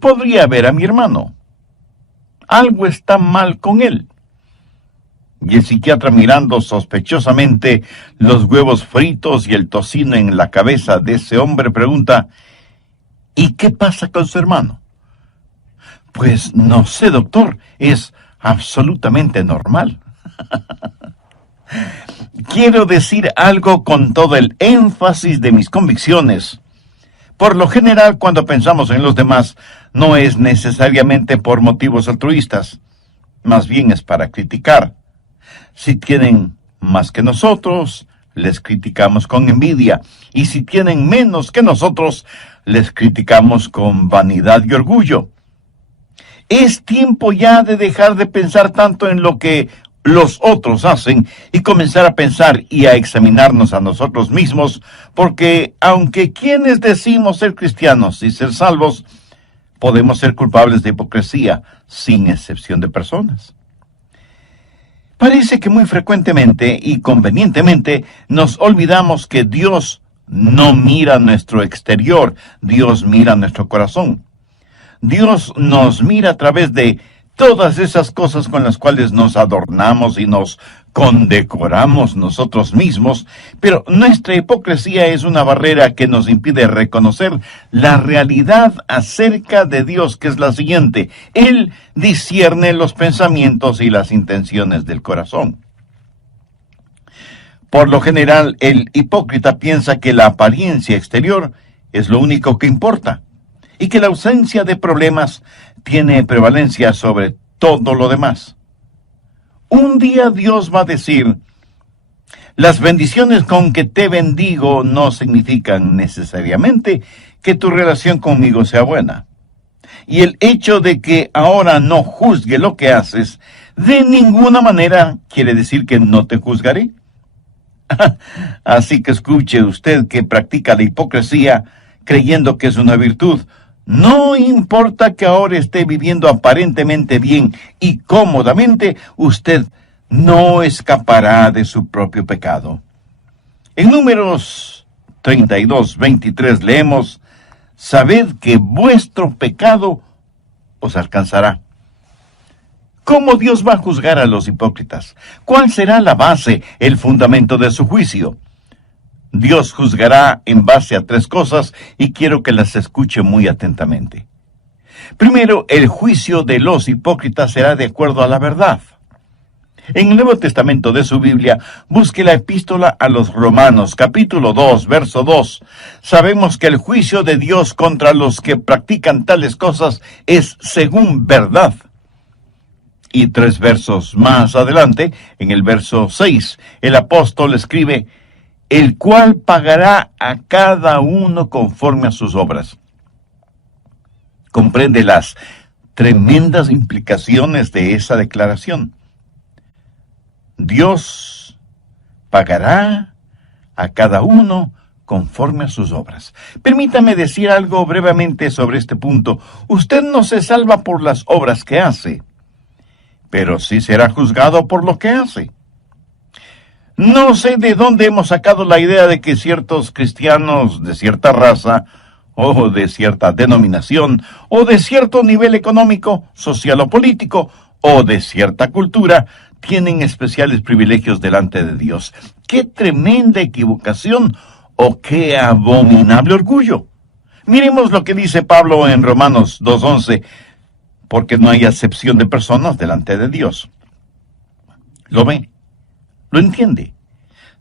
podría ver a mi hermano. Algo está mal con él. Y el psiquiatra, mirando sospechosamente los huevos fritos y el tocino en la cabeza de ese hombre, pregunta: ¿y qué pasa con su hermano? Pues no sé, doctor, es absolutamente normal. Quiero decir algo con todo el énfasis de mis convicciones. Por lo general, cuando pensamos en los demás, no es necesariamente por motivos altruistas, más bien es para criticar. Si tienen más que nosotros, les criticamos con envidia, y si tienen menos que nosotros, les criticamos con vanidad y orgullo. Es tiempo ya de dejar de pensar tanto en lo que los otros hacen y comenzar a pensar y a examinarnos a nosotros mismos, porque aunque quienes decimos ser cristianos y ser salvos, podemos ser culpables de hipocresía, sin excepción de personas. Parece que muy frecuentemente y convenientemente nos olvidamos que Dios no mira nuestro exterior, Dios mira nuestro corazón. Dios nos mira a través de todas esas cosas con las cuales nos adornamos y nos condecoramos nosotros mismos, pero nuestra hipocresía es una barrera que nos impide reconocer la realidad acerca de Dios, que es la siguiente: Él discierne los pensamientos y las intenciones del corazón. Por lo general, el hipócrita piensa que la apariencia exterior es lo único que importa, y que la ausencia de problemas tiene prevalencia sobre todo lo demás. Un día Dios va a decir: las bendiciones con que te bendigo no significan necesariamente que tu relación conmigo sea buena. Y el hecho de que ahora no juzgue lo que haces, de ninguna manera quiere decir que no te juzgaré. Así que escuche usted que practica la hipocresía creyendo que es una virtud. No importa que ahora esté viviendo aparentemente bien y cómodamente, usted no escapará de su propio pecado. En Números 32:23 leemos: sabed que vuestro pecado os alcanzará. ¿Cómo Dios va a juzgar a los hipócritas? ¿Cuál será la base, el fundamento de su juicio? Dios juzgará en base a 3 cosas y quiero que las escuche muy atentamente. Primero, el juicio de los hipócritas será de acuerdo a la verdad. En el Nuevo Testamento de su Biblia, busque la epístola a los Romanos, capítulo 2, verso 2. Sabemos que el juicio de Dios contra los que practican tales cosas es según verdad. Y 3 versos más adelante, en el verso 6, el apóstol escribe: el cual pagará a cada uno conforme a sus obras. Comprende las tremendas implicaciones de esa declaración. Dios pagará a cada uno conforme a sus obras. Permítame decir algo brevemente sobre este punto. Usted no se salva por las obras que hace, pero sí será juzgado por lo que hace. No sé de dónde hemos sacado la idea de que ciertos cristianos de cierta raza, o de cierta denominación, o de cierto nivel económico, social o político, o de cierta cultura, tienen especiales privilegios delante de Dios. ¡Qué tremenda equivocación! ¡O qué abominable orgullo! Miremos lo que dice Pablo en Romanos 2:11, porque no hay acepción de personas delante de Dios. ¿Lo ve? ¿Lo entiende?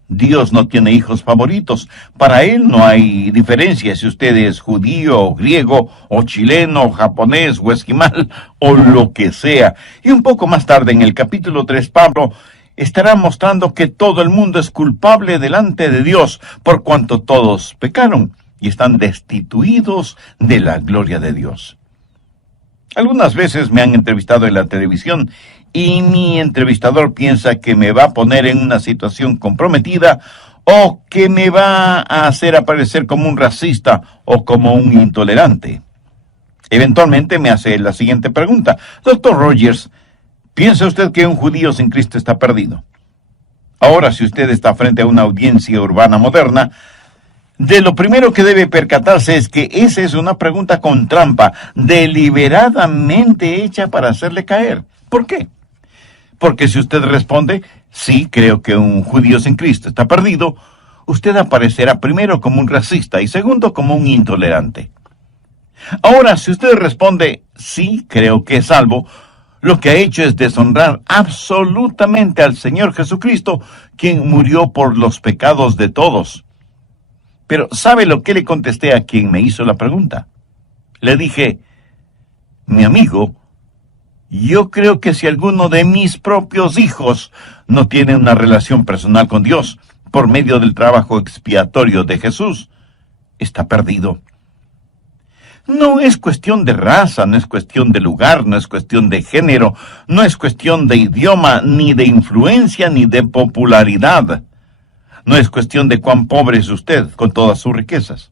Dios no tiene hijos favoritos. Para Él no hay diferencia si usted es judío, o griego, o chileno, o japonés, o esquimal, o lo que sea. Y un poco más tarde, en el capítulo 3, Pablo estará mostrando que todo el mundo es culpable delante de Dios, por cuanto todos pecaron y están destituidos de la gloria de Dios. Algunas veces me han entrevistado en la televisión y mi entrevistador piensa que me va a poner en una situación comprometida o que me va a hacer aparecer como un racista o como un intolerante. Eventualmente me hace la siguiente pregunta: Dr. Rogers, ¿piensa usted que un judío sin Cristo está perdido? Ahora, si usted está frente a una audiencia urbana moderna, De lo primero que debe percatarse es que esa es una pregunta con trampa, deliberadamente hecha para hacerle caer. ¿Por qué? Porque si usted responde, sí, creo que un judío sin Cristo está perdido, usted aparecerá primero como un racista y segundo como un intolerante. Ahora, si usted responde, sí, creo que es salvo, lo que ha hecho es deshonrar absolutamente al Señor Jesucristo, quien murió por los pecados de todos. Pero ¿sabe lo que le contesté a quien me hizo la pregunta? Le dije, mi amigo, yo creo que si alguno de mis propios hijos no tiene una relación personal con Dios por medio del trabajo expiatorio de Jesús, está perdido. No es cuestión de raza, no es cuestión de lugar, no es cuestión de género, no es cuestión de idioma, ni de influencia, ni de popularidad. No es cuestión de cuán pobre es usted con todas sus riquezas,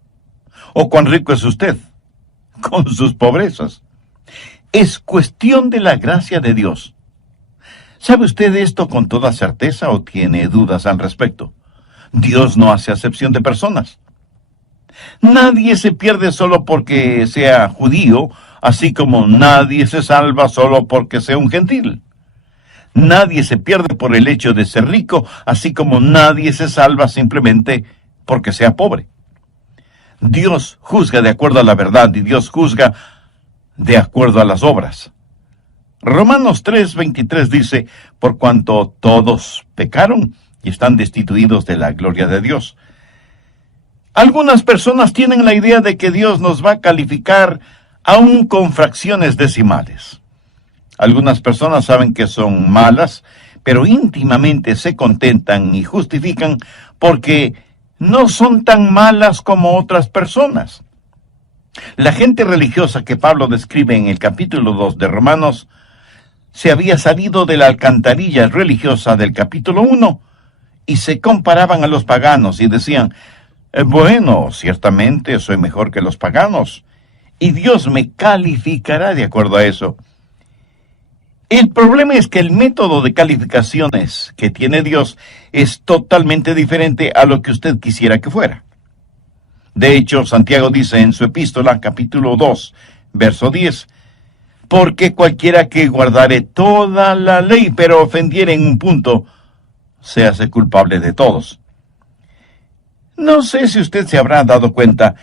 o cuán rico es usted con sus pobrezas. Es cuestión de la gracia de Dios. ¿Sabe usted esto con toda certeza o tiene dudas al respecto? Dios no hace acepción de personas. Nadie se pierde solo porque sea judío, así como nadie se salva solo porque sea un gentil. Nadie se pierde por el hecho de ser rico, así como nadie se salva simplemente porque sea pobre. Dios juzga de acuerdo a la verdad y Dios juzga de acuerdo a las obras. Romanos 3:23 dice, por cuanto todos pecaron y están destituidos de la gloria de Dios. Algunas personas tienen la idea de que Dios nos va a calificar aún con fracciones decimales. Algunas personas saben que son malas, pero íntimamente se contentan y justifican porque no son tan malas como otras personas. La gente religiosa que Pablo describe en el capítulo 2 de Romanos se había salido de la alcantarilla religiosa del capítulo 1 y se comparaban a los paganos y decían, bueno, ciertamente soy mejor que los paganos, y Dios me calificará de acuerdo a eso. El problema es que el método de calificaciones que tiene Dios es totalmente diferente a lo que usted quisiera que fuera. De hecho, Santiago dice en su epístola, capítulo 2, verso 10, porque cualquiera que guardare toda la ley, pero ofendiere en un punto, se hace culpable de todos. No sé si usted se habrá dado cuenta,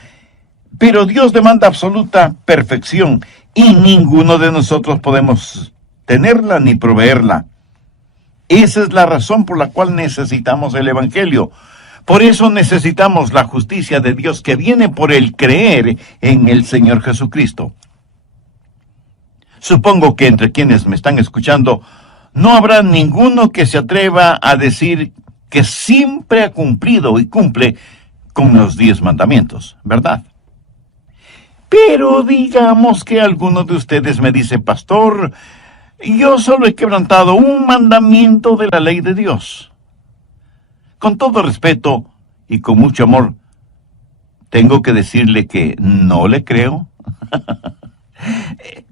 pero Dios demanda absoluta perfección y ninguno de nosotros podemos tenerla ni proveerla. Esa es la razón por la cual necesitamos el Evangelio. Por eso necesitamos la justicia de Dios que viene por el creer en el Señor Jesucristo. Supongo que entre quienes me están escuchando no habrá ninguno que se atreva a decir que siempre ha cumplido y cumple con los 10 mandamientos, ¿verdad? Pero digamos que alguno de ustedes me dice, pastor, yo solo he quebrantado un mandamiento de la ley de Dios. Con todo respeto y con mucho amor, tengo que decirle que no le creo.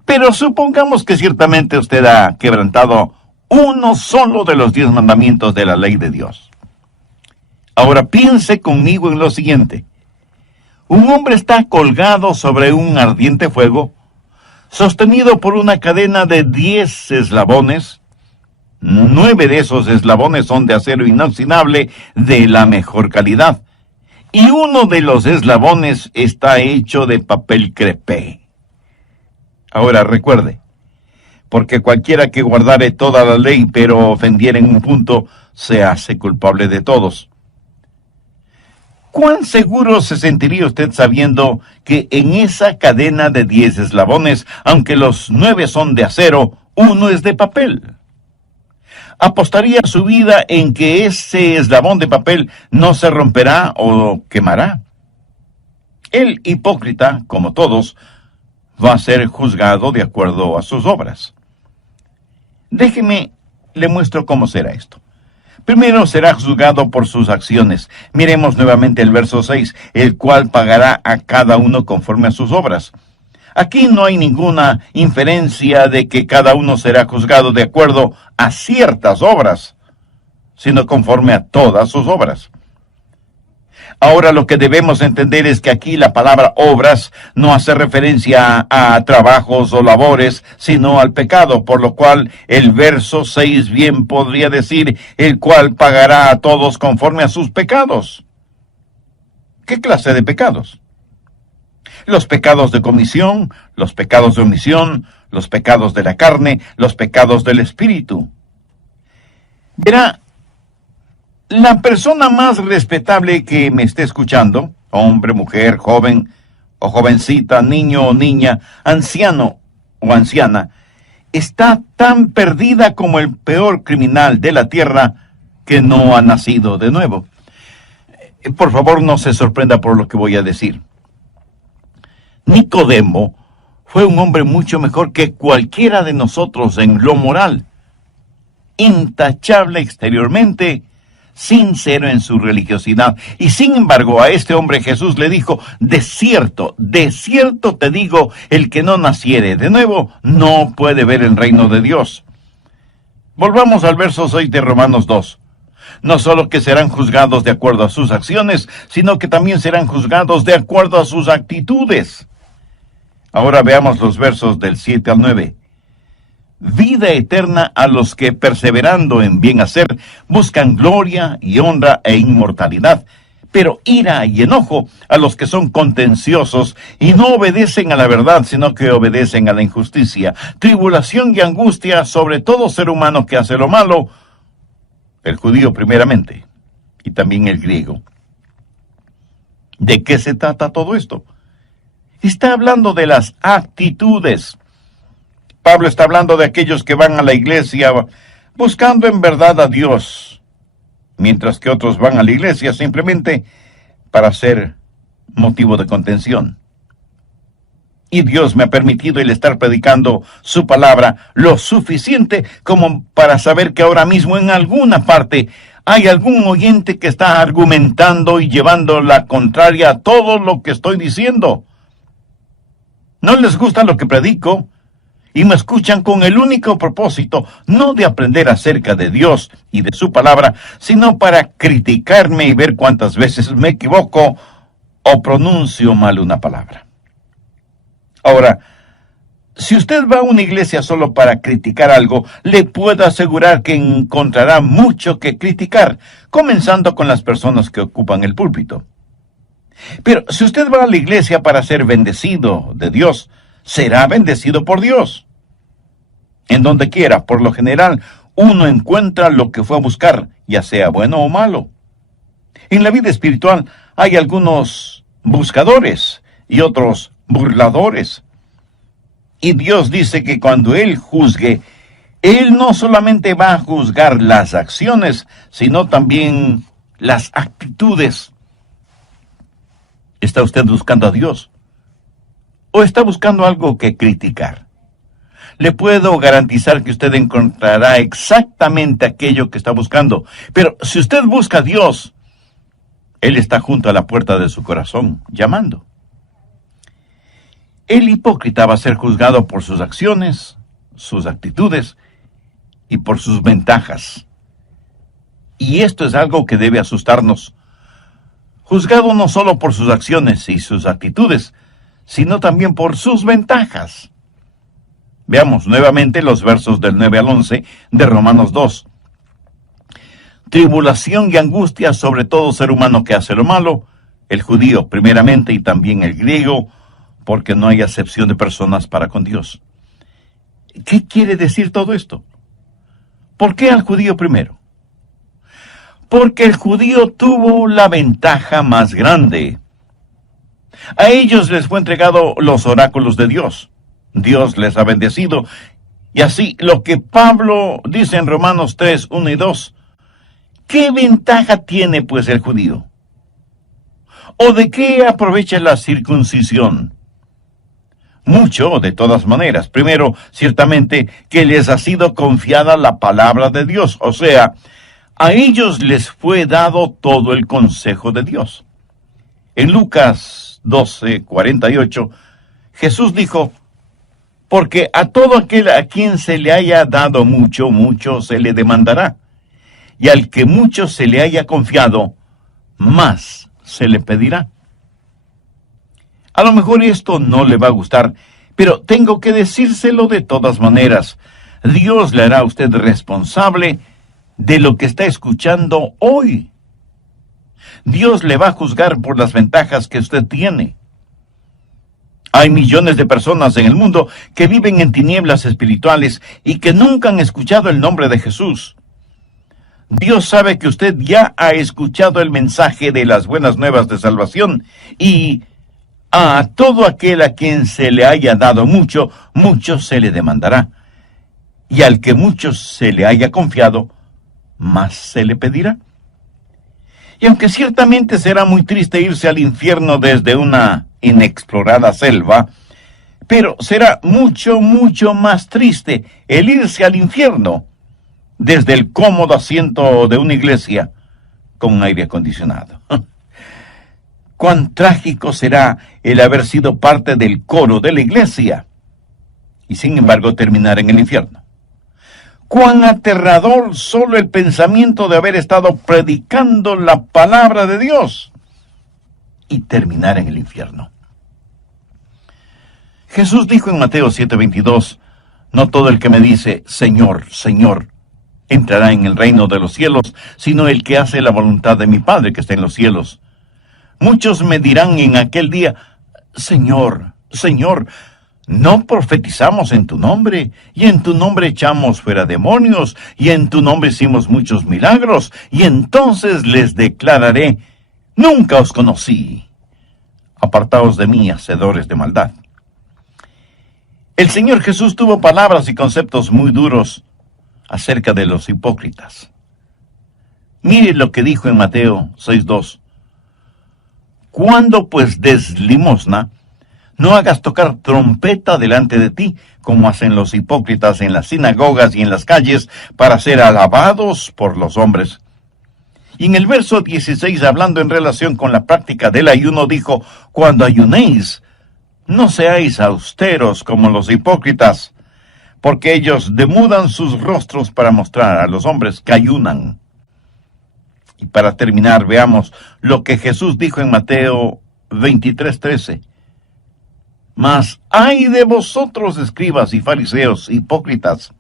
Pero supongamos que ciertamente usted ha quebrantado uno solo de los 10 mandamientos de la ley de Dios. Ahora piense conmigo en lo siguiente. Un hombre está colgado sobre un ardiente fuego, sostenido por una cadena de 10 eslabones. 9 de esos eslabones son de acero inoxidable de la mejor calidad, y uno de los eslabones está hecho de papel crepé. Ahora recuerde, porque cualquiera que guardare toda la ley, pero ofendiera en un punto, se hace culpable de todos. ¿Cuán seguro se sentiría usted sabiendo que en esa cadena de 10 eslabones, aunque los 9 son de acero, uno es de papel? ¿Apostaría su vida en que ese eslabón de papel no se romperá o quemará? El hipócrita, como todos, va a ser juzgado de acuerdo a sus obras. Déjeme, le muestro cómo será esto. Primero será juzgado por sus acciones. Miremos nuevamente el verso 6, el cual pagará a cada uno conforme a sus obras. Aquí no hay ninguna inferencia de que cada uno será juzgado de acuerdo a ciertas obras, sino conforme a todas sus obras. Ahora lo que debemos entender es que aquí la palabra obras no hace referencia a trabajos o labores, sino al pecado, por lo cual el verso 6 bien podría decir, el cual pagará a todos conforme a sus pecados. ¿Qué clase de pecados? Los pecados de comisión, los pecados de omisión, los pecados de la carne, los pecados del espíritu. Verá, la persona más respetable que me esté escuchando, hombre, mujer, joven o jovencita, niño o niña, anciano o anciana, está tan perdida como el peor criminal de la tierra que no ha nacido de nuevo. Por favor, no se sorprenda por lo que voy a decir. Nicodemo fue un hombre mucho mejor que cualquiera de nosotros en lo moral, intachable exteriormente, sincero en su religiosidad. Y sin embargo, a este hombre Jesús le dijo, de cierto te digo, el que no naciere de nuevo no puede ver el reino de Dios. Volvamos al verso 6 de Romanos 2. No solo que serán juzgados de acuerdo a sus acciones, sino que también serán juzgados de acuerdo a sus actitudes. Ahora veamos los versos del 7 al 9. Vida eterna a los que, perseverando en bien hacer, buscan gloria y honra e inmortalidad, pero ira y enojo a los que son contenciosos y no obedecen a la verdad, sino que obedecen a la injusticia, tribulación y angustia sobre todo ser humano que hace lo malo, el judío primeramente, y también el griego. ¿De qué se trata todo esto? Está hablando de las actitudes. Pablo está hablando de aquellos que van a la iglesia buscando en verdad a Dios, mientras que otros van a la iglesia simplemente para ser motivo de contención. Y Dios me ha permitido el estar predicando su palabra lo suficiente como para saber que ahora mismo en alguna parte hay algún oyente que está argumentando y llevando la contraria a todo lo que estoy diciendo. No les gusta lo que predico y me escuchan con el único propósito, no de aprender acerca de Dios y de su palabra, sino para criticarme y ver cuántas veces me equivoco o pronuncio mal una palabra. Ahora, si usted va a una iglesia solo para criticar algo, le puedo asegurar que encontrará mucho que criticar, comenzando con las personas que ocupan el púlpito. Pero si usted va a la iglesia para ser bendecido de Dios, será bendecido por Dios. En donde quiera, por lo general, uno encuentra lo que fue a buscar, ya sea bueno o malo. En la vida espiritual hay algunos buscadores y otros burladores. Y Dios dice que cuando Él juzgue, Él no solamente va a juzgar las acciones, sino también las actitudes. ¿Está usted buscando a Dios? ¿O está buscando algo que criticar? Le puedo garantizar que usted encontrará exactamente aquello que está buscando. Pero si usted busca a Dios, Él está junto a la puerta de su corazón, llamando. El hipócrita va a ser juzgado por sus acciones, sus actitudes y por sus ventajas. Y esto es algo que debe asustarnos. Juzgado no solo por sus acciones y sus actitudes, sino también por sus ventajas. Veamos nuevamente los versos del 9 al 11 de Romanos 2. Tribulación y angustia sobre todo ser humano que hace lo malo, el judío primeramente y también el griego, porque no hay acepción de personas para con Dios. ¿Qué quiere decir todo esto? ¿Por qué al judío primero? Porque el judío tuvo la ventaja más grande. A ellos les fue entregado los oráculos de Dios. Dios les ha bendecido. Y así, lo que Pablo dice en Romanos 3, 1 y 2, ¿qué ventaja tiene pues el judío? ¿O de qué aprovecha la circuncisión? Mucho, de todas maneras. Primero, ciertamente, que les ha sido confiada la palabra de Dios. O sea, a ellos les fue dado todo el consejo de Dios. En Lucas 12, 48, Jesús dijo, porque a todo aquel a quien se le haya dado mucho, mucho se le demandará. Y al que mucho se le haya confiado, más se le pedirá. A lo mejor esto no le va a gustar, pero tengo que decírselo de todas maneras. Dios le hará a usted responsable de lo que está escuchando hoy. Dios le va a juzgar por las ventajas que usted tiene. Hay millones de personas en el mundo que viven en tinieblas espirituales y que nunca han escuchado el nombre de Jesús. Dios sabe que usted ya ha escuchado el mensaje de las buenas nuevas de salvación y a todo aquel a quien se le haya dado mucho, mucho se le demandará. Y al que mucho se le haya confiado, más se le pedirá. Y aunque ciertamente será muy triste irse al infierno desde una inexplorada selva, pero será mucho, mucho más triste el irse al infierno desde el cómodo asiento de una iglesia con aire acondicionado. Cuán trágico será el haber sido parte del coro de la iglesia y sin embargo terminar en el infierno. Cuán aterrador solo el pensamiento de haber estado predicando la palabra de Dios y terminar en el infierno. Jesús dijo en Mateo 7:22, no todo el que me dice, Señor, Señor, entrará en el reino de los cielos, sino el que hace la voluntad de mi Padre que está en los cielos. Muchos me dirán en aquel día, Señor, Señor, ¿no profetizamos en tu nombre? Y en tu nombre echamos fuera demonios, y en tu nombre hicimos muchos milagros, y entonces les declararé, nunca os conocí. Apartaos de mí, hacedores de maldad. El Señor Jesús tuvo palabras y conceptos muy duros acerca de los hipócritas. Mire lo que dijo en Mateo 6:2. Cuando pues des limosna, no hagas tocar trompeta delante de ti, como hacen los hipócritas en las sinagogas y en las calles, para ser alabados por los hombres. Y en el verso 16, hablando en relación con la práctica del ayuno, dijo, cuando ayunéis, no seáis austeros como los hipócritas, porque ellos demudan sus rostros para mostrar a los hombres que ayunan. Y para terminar, veamos lo que Jesús dijo en Mateo 23:13. Mas ay de vosotros, escribas y fariseos, hipócritas,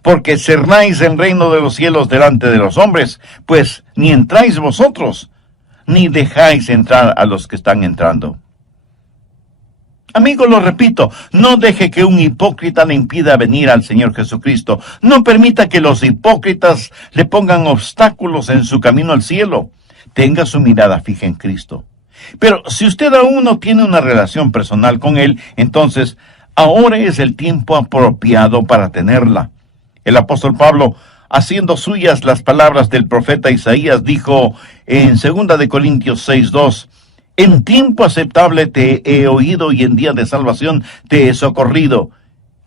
porque cerráis el reino de los cielos delante de los hombres, pues ni entráis vosotros, ni dejáis entrar a los que están entrando. Amigo, lo repito, no deje que un hipócrita le impida venir al Señor Jesucristo. No permita que los hipócritas le pongan obstáculos en su camino al cielo. Tenga su mirada fija en Cristo. Pero si usted aún no tiene una relación personal con Él, entonces ahora es el tiempo apropiado para tenerla. El apóstol Pablo, haciendo suyas las palabras del profeta Isaías, dijo en 2 de Corintios 6:2, en tiempo aceptable te he oído y en día de salvación te he socorrido.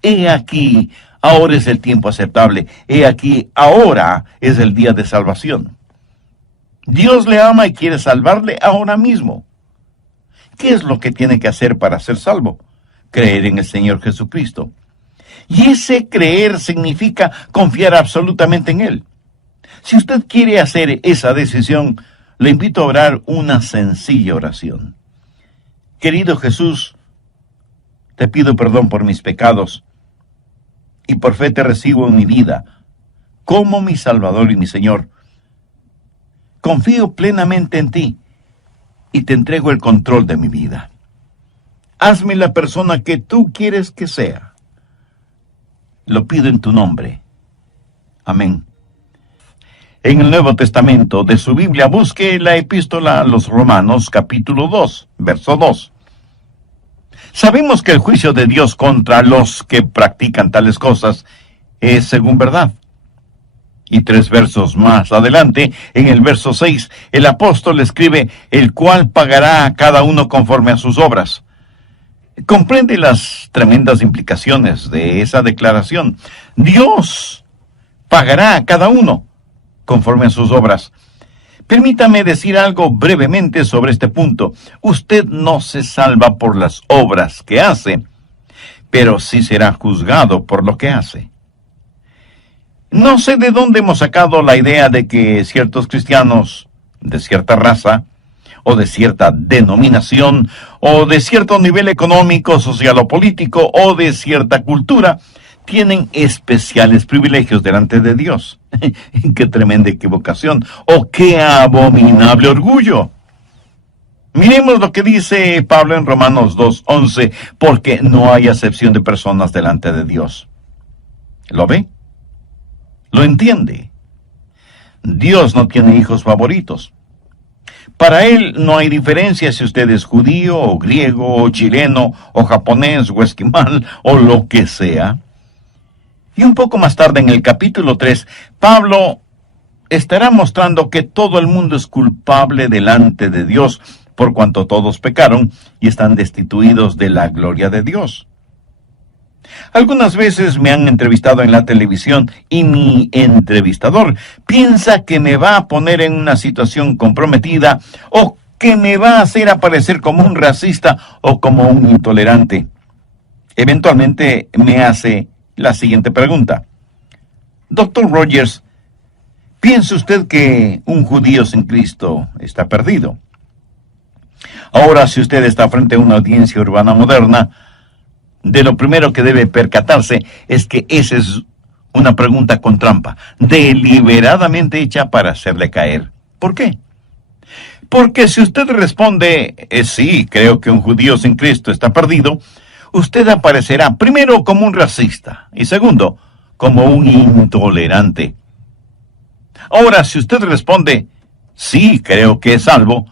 He aquí, ahora es el tiempo aceptable. He aquí, ahora es el día de salvación. Dios le ama y quiere salvarle ahora mismo. ¿Qué es lo que tiene que hacer para ser salvo? Creer en el Señor Jesucristo. Y ese creer significa confiar absolutamente en Él. Si usted quiere hacer esa decisión, le invito a orar una sencilla oración. Querido Jesús, te pido perdón por mis pecados y por fe te recibo en mi vida como mi Salvador y mi Señor. Confío plenamente en ti y te entrego el control de mi vida. Hazme la persona que tú quieres que sea. Lo pido en tu nombre. Amén. En el Nuevo Testamento de su Biblia, busque la epístola a los Romanos, capítulo 2, verso 2. Sabemos que el juicio de Dios contra los que practican tales cosas es según verdad. Y 3 versos más adelante, en el verso 6, el apóstol escribe, el cual pagará a cada uno conforme a sus obras. Comprende las tremendas implicaciones de esa declaración. Dios pagará a cada uno conforme a sus obras. Permítame decir algo brevemente sobre este punto. Usted no se salva por las obras que hace, pero sí será juzgado por lo que hace. No sé de dónde hemos sacado la idea de que ciertos cristianos de cierta raza o de cierta denominación, o de cierto nivel económico, social o político, o de cierta cultura, tienen especiales privilegios delante de Dios. ¡Qué tremenda equivocación! ¡Oh, qué abominable orgullo! Miremos lo que dice Pablo en Romanos 2:11, porque no hay acepción de personas delante de Dios. ¿Lo ve? ¿Lo entiende? Dios no tiene hijos favoritos. Para Él no hay diferencia si usted es judío, o griego, o chileno, o japonés, o esquimal, o lo que sea. Y un poco más tarde, en el capítulo 3, Pablo estará mostrando que todo el mundo es culpable delante de Dios, por cuanto todos pecaron y están destituidos de la gloria de Dios. Algunas veces me han entrevistado en la televisión y mi entrevistador piensa que me va a poner en una situación comprometida o que me va a hacer aparecer como un racista o como un intolerante. Eventualmente me hace la siguiente pregunta. Doctor Rogers, ¿piensa usted que un judío sin Cristo está perdido? Ahora, si usted está frente a una audiencia urbana moderna, de lo primero que debe percatarse es que esa es una pregunta con trampa, deliberadamente hecha para hacerle caer. ¿Por qué? Porque si usted responde, sí, creo que un judío sin Cristo está perdido, usted aparecerá primero como un racista y segundo, como un intolerante. Ahora, si usted responde, sí, creo que es salvo,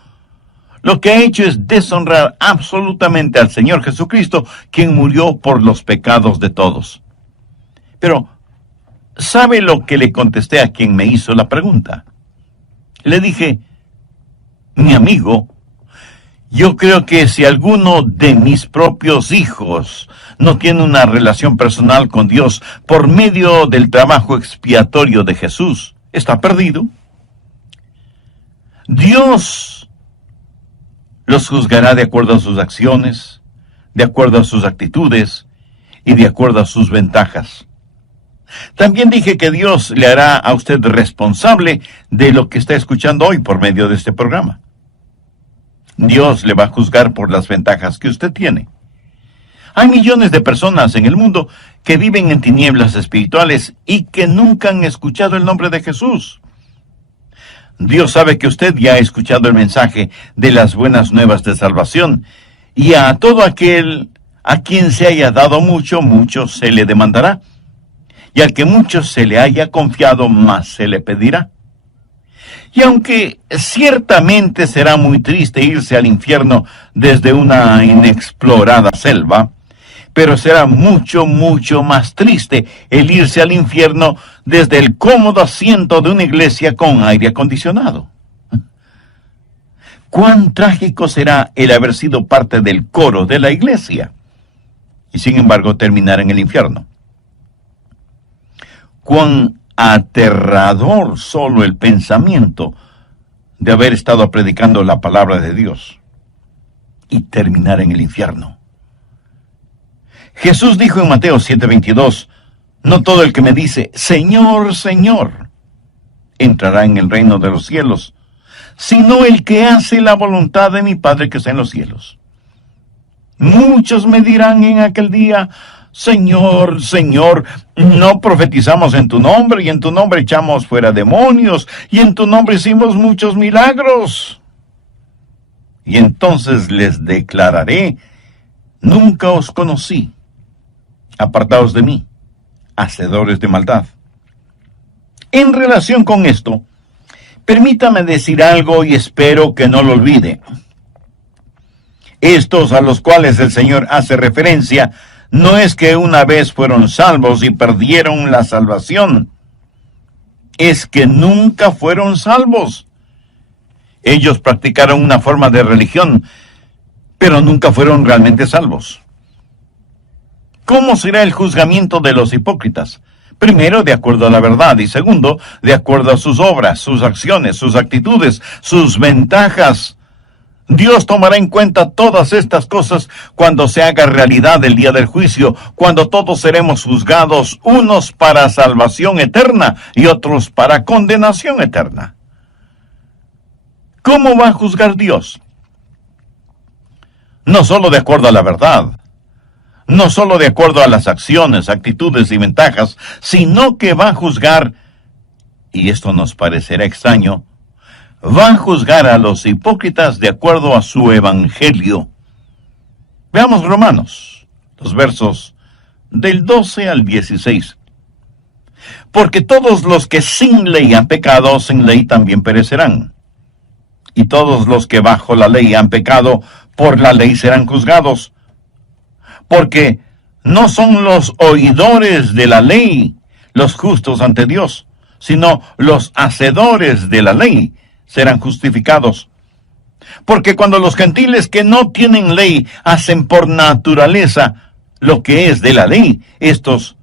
lo que ha hecho es deshonrar absolutamente al Señor Jesucristo, quien murió por los pecados de todos. Pero, ¿sabe lo que le contesté a quien me hizo la pregunta? Le dije, mi amigo, yo creo que si alguno de mis propios hijos no tiene una relación personal con Dios por medio del trabajo expiatorio de Jesús, está perdido. Dios los juzgará de acuerdo a sus acciones, de acuerdo a sus actitudes y de acuerdo a sus ventajas. También dije que Dios le hará a usted responsable de lo que está escuchando hoy por medio de este programa. Dios le va a juzgar por las ventajas que usted tiene. Hay millones de personas en el mundo que viven en tinieblas espirituales y que nunca han escuchado el nombre de Jesús. Dios sabe que usted ya ha escuchado el mensaje de las buenas nuevas de salvación, y a todo aquel a quien se haya dado mucho, mucho se le demandará, y al que mucho se le haya confiado, más se le pedirá. Y aunque ciertamente será muy triste irse al infierno desde una inexplorada selva, pero será mucho, mucho más triste el irse al infierno desde el cómodo asiento de una iglesia con aire acondicionado. Cuán trágico será el haber sido parte del coro de la iglesia y sin embargo terminar en el infierno. Cuán aterrador solo el pensamiento de haber estado predicando la palabra de Dios y terminar en el infierno. Jesús dijo en Mateo 7:22, no todo el que me dice, Señor, Señor, entrará en el reino de los cielos, sino el que hace la voluntad de mi Padre que está en los cielos. Muchos me dirán en aquel día, Señor, Señor, no profetizamos en tu nombre, y en tu nombre echamos fuera demonios, y en tu nombre hicimos muchos milagros. Y entonces les declararé, nunca os conocí. Apartaos de mí, hacedores de maldad. En relación con esto, permítame decir algo y espero que no lo olvide. Estos a los cuales el Señor hace referencia, no es que una vez fueron salvos y perdieron la salvación, es que nunca fueron salvos. Ellos practicaron una forma de religión, pero nunca fueron realmente salvos. ¿Cómo será el juzgamiento de los hipócritas? Primero, de acuerdo a la verdad, y segundo, de acuerdo a sus obras, sus acciones, sus actitudes, sus ventajas. Dios tomará en cuenta todas estas cosas cuando se haga realidad el día del juicio, cuando todos seremos juzgados, unos para salvación eterna y otros para condenación eterna. ¿Cómo va a juzgar Dios? No solo de acuerdo a la verdad, no solo de acuerdo a las acciones, actitudes y ventajas, sino que va a juzgar, y esto nos parecerá extraño, va a juzgar a los hipócritas de acuerdo a su evangelio. Veamos Romanos, los versos del 12 al 16. Porque todos los que sin ley han pecado, sin ley también perecerán. Y todos los que bajo la ley han pecado, por la ley serán juzgados. Porque no son los oidores de la ley los justos ante Dios, sino los hacedores de la ley serán justificados. Porque cuando los gentiles que no tienen ley hacen por naturaleza lo que es de la ley, estos,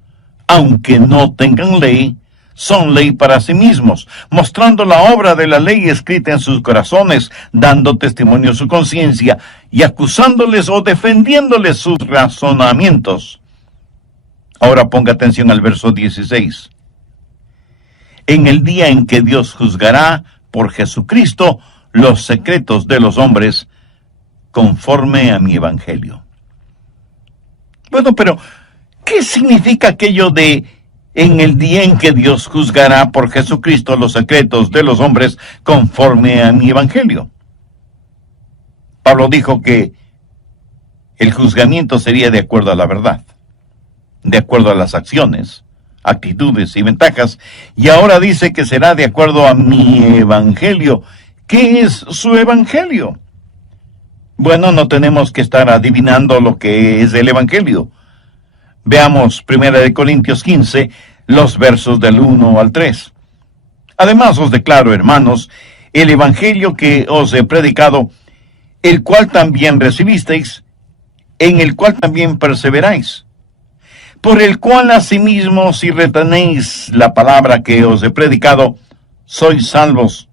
aunque no tengan ley, son ley para sí mismos, mostrando la obra de la ley escrita en sus corazones, dando testimonio a su conciencia y acusándoles o defendiéndoles sus razonamientos. Ahora ponga atención al verso 16. En el día en que Dios juzgará por Jesucristo los secretos de los hombres, conforme a mi evangelio. Bueno, pero ¿qué significa aquello de en el día en que Dios juzgará por Jesucristo los secretos de los hombres conforme a mi evangelio? Pablo dijo que el juzgamiento sería de acuerdo a la verdad, de acuerdo a las acciones, actitudes y ventajas, y ahora dice que será de acuerdo a mi evangelio. ¿Qué es su evangelio? Bueno, no tenemos que estar adivinando lo que es el evangelio. Veamos 1 Corintios 15, los versos del 1 al 3. Además os declaro, hermanos, el evangelio que os he predicado, el cual también recibisteis, en el cual también perseveráis, por el cual asimismo si retenéis la palabra que os he predicado, sois salvos,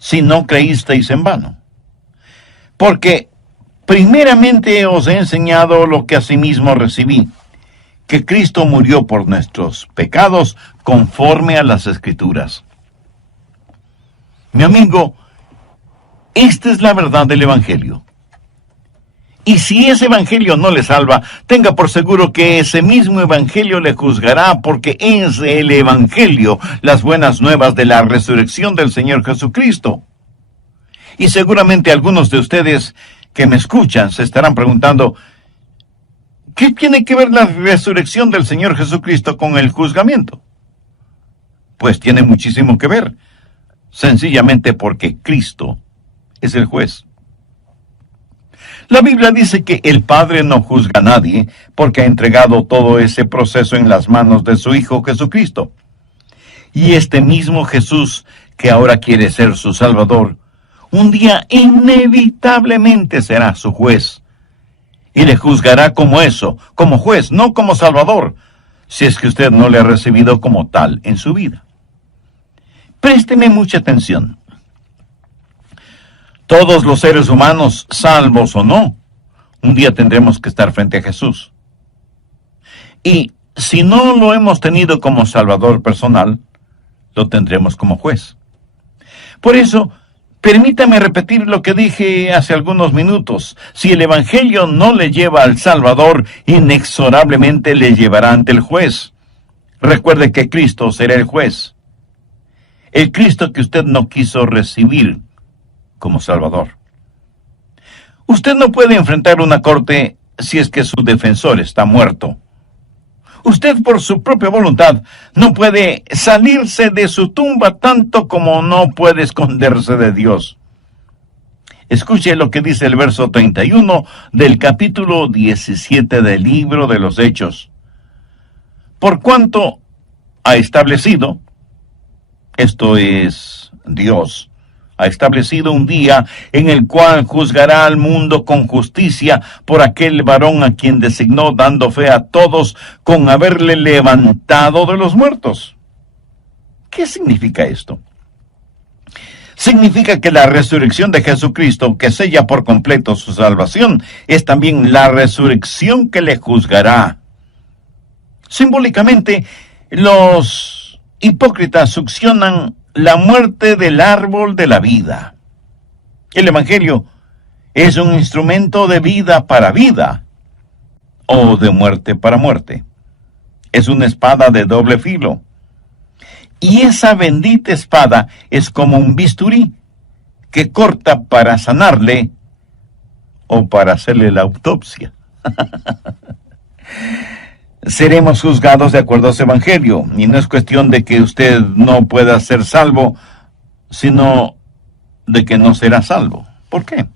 si no creísteis en vano. Porque primeramente os he enseñado lo que asimismo recibí, que Cristo murió por nuestros pecados conforme a las Escrituras. Mi amigo, esta es la verdad del Evangelio. Y si ese Evangelio no le salva, tenga por seguro que ese mismo Evangelio le juzgará, porque es el Evangelio, las buenas nuevas de la resurrección del Señor Jesucristo. Y seguramente algunos de ustedes que me escuchan se estarán preguntando, ¿qué tiene que ver la resurrección del Señor Jesucristo con el juzgamiento? Pues tiene muchísimo que ver, sencillamente porque Cristo es el juez. La Biblia dice que el Padre no juzga a nadie porque ha entregado todo ese proceso en las manos de su Hijo Jesucristo. Y este mismo Jesús, que ahora quiere ser su Salvador, un día inevitablemente será su juez. Y le juzgará como eso, como juez, no como Salvador, si es que usted no le ha recibido como tal en su vida. Présteme mucha atención. Todos los seres humanos, salvos o no, un día tendremos que estar frente a Jesús. Y si no lo hemos tenido como Salvador personal, lo tendremos como juez. Por eso, permítame repetir lo que dije hace algunos minutos. Si el Evangelio no le lleva al Salvador, inexorablemente le llevará ante el juez. Recuerde que Cristo será el juez. El Cristo que usted no quiso recibir como Salvador. Usted no puede enfrentar una corte si es que su defensor está muerto. Usted por su propia voluntad no puede salirse de su tumba tanto como no puede esconderse de Dios. Escuche lo que dice el verso 31 del capítulo 17 del libro de los Hechos. Por cuanto ha establecido, esto es Dios, ha establecido un día en el cual juzgará al mundo con justicia por aquel varón a quien designó, dando fe a todos con haberle levantado de los muertos. ¿Qué significa esto? Significa que la resurrección de Jesucristo, que sella por completo su salvación, es también la resurrección que le juzgará. Simbólicamente, los hipócritas succionan la muerte del árbol de la vida. El Evangelio es un instrumento de vida para vida o de muerte para muerte. Es una espada de doble filo. Y esa bendita espada es como un bisturí que corta para sanarle o para hacerle la autopsia. Seremos juzgados de acuerdo a ese Evangelio, y no es cuestión de que usted no pueda ser salvo, sino de que no será salvo. ¿Por qué?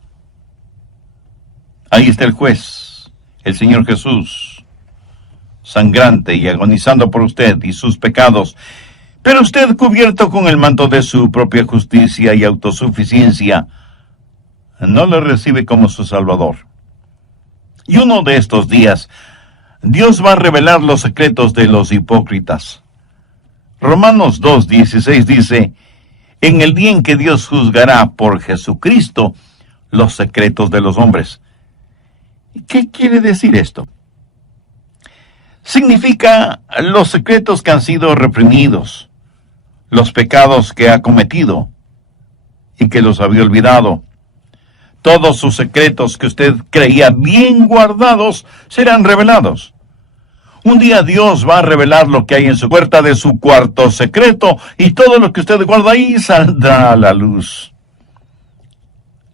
Ahí está el juez, el Señor Jesús, sangrante y agonizando por usted y sus pecados, pero usted, cubierto con el manto de su propia justicia y autosuficiencia, no le recibe como su Salvador. Y uno de estos días, Dios va a revelar los secretos de los hipócritas. Romanos 2:16 dice, en el día en que Dios juzgará por Jesucristo los secretos de los hombres. ¿Qué quiere decir esto? Significa los secretos que han sido reprimidos, los pecados que ha cometido y que los había olvidado. Todos sus secretos que usted creía bien guardados serán revelados. Un día Dios va a revelar lo que hay en su puerta de su cuarto secreto, y todo lo que usted guarda ahí saldrá a la luz.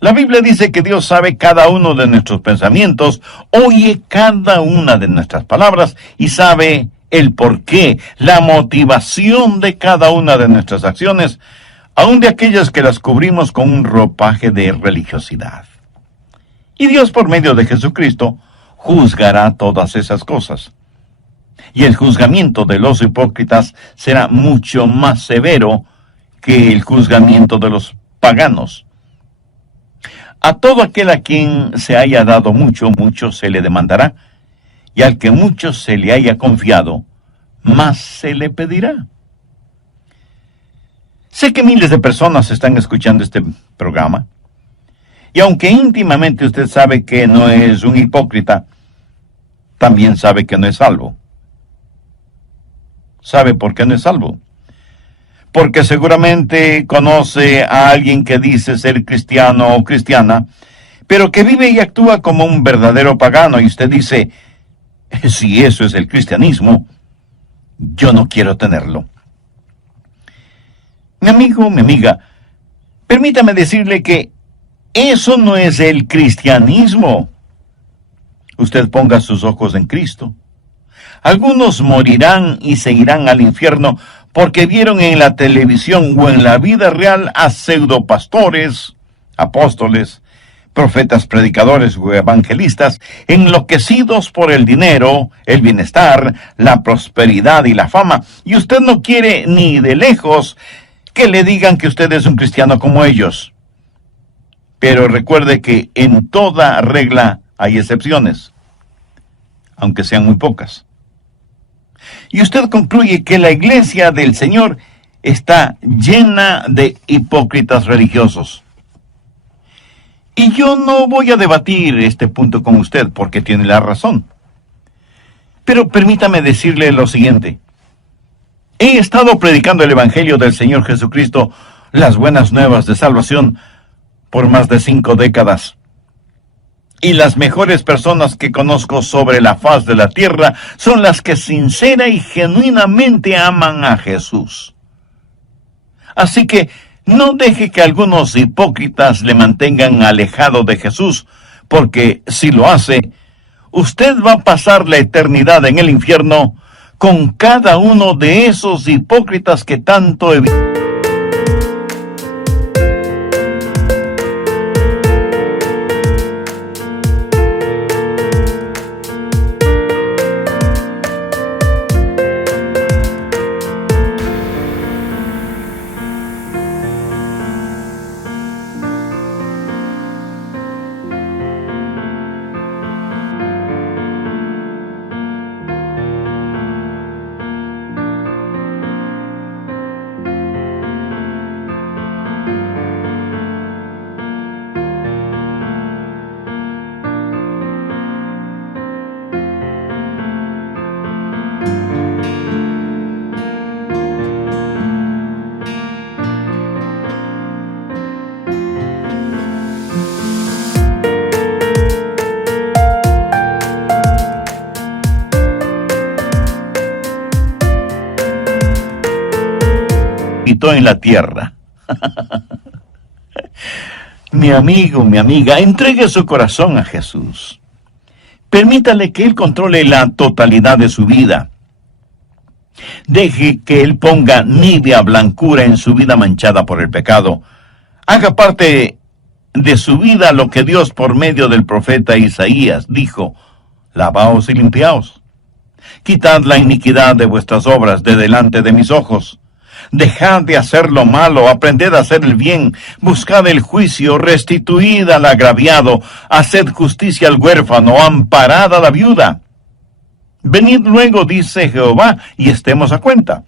La Biblia dice que Dios sabe cada uno de nuestros pensamientos, oye cada una de nuestras palabras y sabe el porqué, la motivación de cada una de nuestras acciones, aun de aquellas que las cubrimos con un ropaje de religiosidad. Y Dios, por medio de Jesucristo, juzgará todas esas cosas. Y el juzgamiento de los hipócritas será mucho más severo que el juzgamiento de los paganos. A todo aquel a quien se haya dado mucho, mucho se le demandará, y al que mucho se le haya confiado, más se le pedirá. Sé que miles de personas están escuchando este programa, y aunque íntimamente usted sabe que no es un hipócrita, también sabe que no es salvo. ¿Sabe por qué no es salvo? Porque seguramente conoce a alguien que dice ser cristiano o cristiana, pero que vive y actúa como un verdadero pagano, y usted dice, si eso es el cristianismo, yo no quiero tenerlo. Mi amigo, mi amiga, permítame decirle que eso no es el cristianismo. Usted ponga sus ojos en Cristo. Algunos morirán y se irán al infierno porque vieron en la televisión o en la vida real a pseudopastores, apóstoles, profetas, predicadores o evangelistas enloquecidos por el dinero, el bienestar, la prosperidad y la fama. Y usted no quiere ni de lejos que le digan que usted es un cristiano como ellos. Pero recuerde que en toda regla hay excepciones, aunque sean muy pocas. Y usted concluye que la iglesia del Señor está llena de hipócritas religiosos. Y yo no voy a debatir este punto con usted porque tiene la razón. Pero permítame decirle lo siguiente. He estado predicando el Evangelio del Señor Jesucristo, las buenas nuevas de salvación, por más de 5 décadas. Y las mejores personas que conozco sobre la faz de la tierra son las que sincera y genuinamente aman a Jesús. Así que no deje que algunos hipócritas le mantengan alejado de Jesús, porque si lo hace, usted va a pasar la eternidad en el infierno con cada uno de esos hipócritas que tanto evita. habitó en la tierra. Mi amigo, mi amiga, entregue su corazón a Jesús. Permítale que Él controle la totalidad de su vida. Deje que Él ponga nívea blancura en su vida manchada por el pecado. Haga parte de su vida lo que Dios por medio del profeta Isaías dijo: lavaos y limpiaos. Quitad la iniquidad de vuestras obras de delante de mis ojos. Dejad de hacer lo malo, aprended a hacer el bien, buscad el juicio, restituid al agraviado, haced justicia al huérfano, amparad a la viuda. Venid luego, dice Jehová, y estemos a cuenta.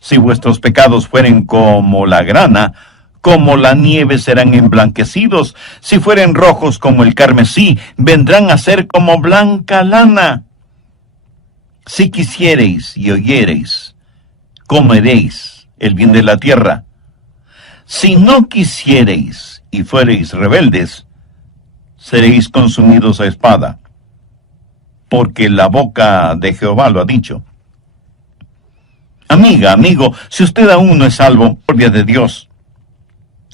Si vuestros pecados fueren como la grana, como la nieve serán emblanquecidos. Si fueren rojos como el carmesí, vendrán a ser como blanca lana. Si quisiereis y oyereis, comeréis el bien de la tierra. Si no quisiereis y fuereis rebeldes, seréis consumidos a espada, porque la boca de Jehová lo ha dicho. Amiga, amigo, si usted aún no es salvo, por vía de Dios,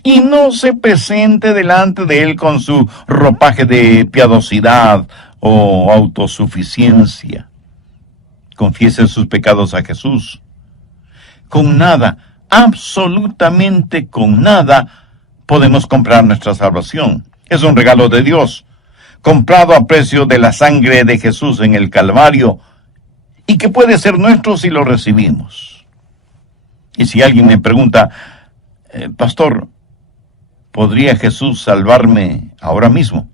y no se presente delante de Él con su ropaje de piadosidad o autosuficiencia, confiese sus pecados a Jesús. Con nada, absolutamente con nada, podemos comprar nuestra salvación. Es un regalo de Dios, comprado a precio de la sangre de Jesús en el Calvario, y que puede ser nuestro si lo recibimos. Y si alguien me pregunta, pastor, ¿podría Jesús salvarme ahora mismo?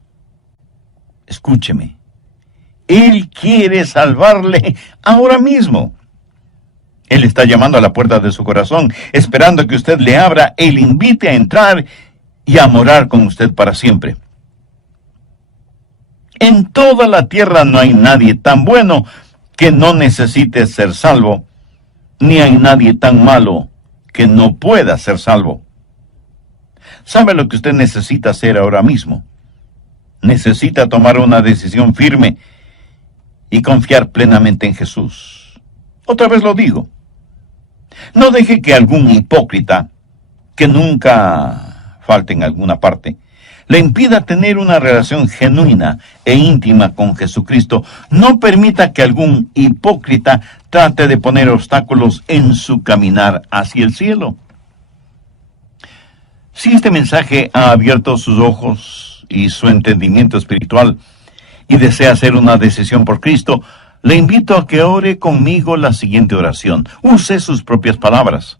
Escúcheme, Él quiere salvarle ahora mismo. Él está llamando a la puerta de su corazón, esperando que usted le abra y le invite a entrar y a morar con usted para siempre. En toda la tierra no hay nadie tan bueno que no necesite ser salvo, ni hay nadie tan malo que no pueda ser salvo. ¿Sabe lo que usted necesita hacer ahora mismo? Necesita tomar una decisión firme y confiar plenamente en Jesús. Otra vez lo digo. No deje que algún hipócrita, que nunca falte en alguna parte, le impida tener una relación genuina e íntima con Jesucristo. No permita que algún hipócrita trate de poner obstáculos en su caminar hacia el cielo. Si este mensaje ha abierto sus ojos y su entendimiento espiritual y desea hacer una decisión por Cristo, le invito a que ore conmigo la siguiente oración. Use sus propias palabras.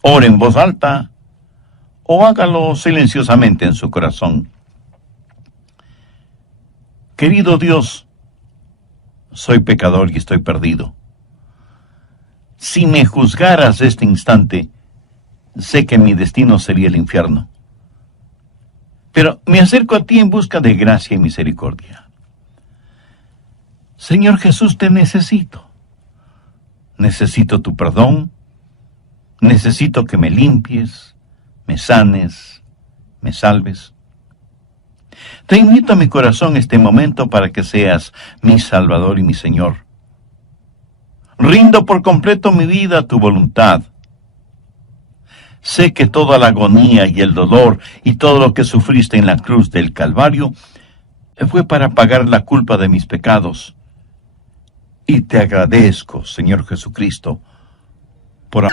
Ore en voz alta o hágalo silenciosamente en su corazón. Querido Dios, soy pecador y estoy perdido. Si me juzgaras este instante, sé que mi destino sería el infierno. Pero me acerco a ti en busca de gracia y misericordia. Señor Jesús, te necesito. Necesito tu perdón. Necesito que me limpies, me sanes, me salves. Te invito a mi corazón este momento para que seas mi Salvador y mi Señor. Rindo por completo mi vida a tu voluntad. Sé que toda la agonía y el dolor y todo lo que sufriste en la cruz del Calvario fue para pagar la culpa de mis pecados. Y te agradezco, Señor Jesucristo, por